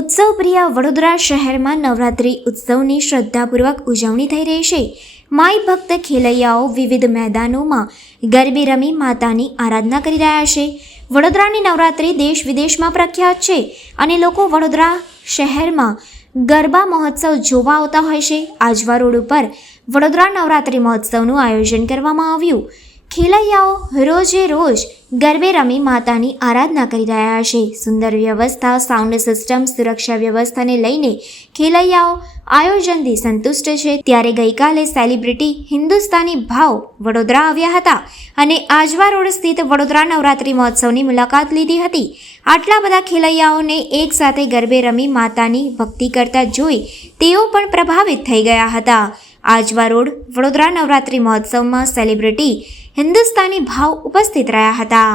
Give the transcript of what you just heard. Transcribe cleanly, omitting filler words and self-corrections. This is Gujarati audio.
ઉત્સવપ્રિય વડોદરા શહેરમાં નવરાત્રિ ઉત્સવની શ્રદ્ધાપૂર્વક ઉજવણી થઈ રહી છે। માઈ ભક્ત ખેલૈયાઓ વિવિધ મેદાનોમાં ગરબે રમી માતાની આરાધના કરી રહ્યા છે। વડોદરાની નવરાત્રિ દેશ વિદેશમાં પ્રખ્યાત છે અને લોકો વડોદરા શહેરમાં ગરબા મહોત્સવ જોવા આવતા હોય છે। આજવા રોડ ઉપર વડોદરા નવરાત્રિ મહોત્સવનું આયોજન કરવામાં આવ્યું। ખેલૈયાઓ રોજે રોજ ગરબે રમી માતાની આરાધના કરી રહ્યા છે। સુંદર વ્યવસ્થા, સાઉન્ડ સિસ્ટમ, સુરક્ષા વ્યવસ્થાને લઈને ખેલૈયાઓ આયોજનથી સંતુષ્ટ છે। ત્યારે ગઈકાલે સેલિબ્રિટી હિન્દુસ્તાની ભાવ વડોદરા આવ્યા હતા અને આજવા રોડ સ્થિત વડોદરા નવરાત્રિ મહોત્સવની મુલાકાત લીધી હતી। આટલા બધા ખેલૈયાઓને એક સાથે ગરબે રમી માતાની ભક્તિ કરતા જોઈ તેઓ પણ પ્રભાવિત થઈ ગયા હતા। આજવા રોડ વડોદરા નવરાત્રિ મહોત્સવમાં સેલિબ્રિટી હિન્દુસ્તાની ભાવ ઉપસ્થિત રહ્યા હતા।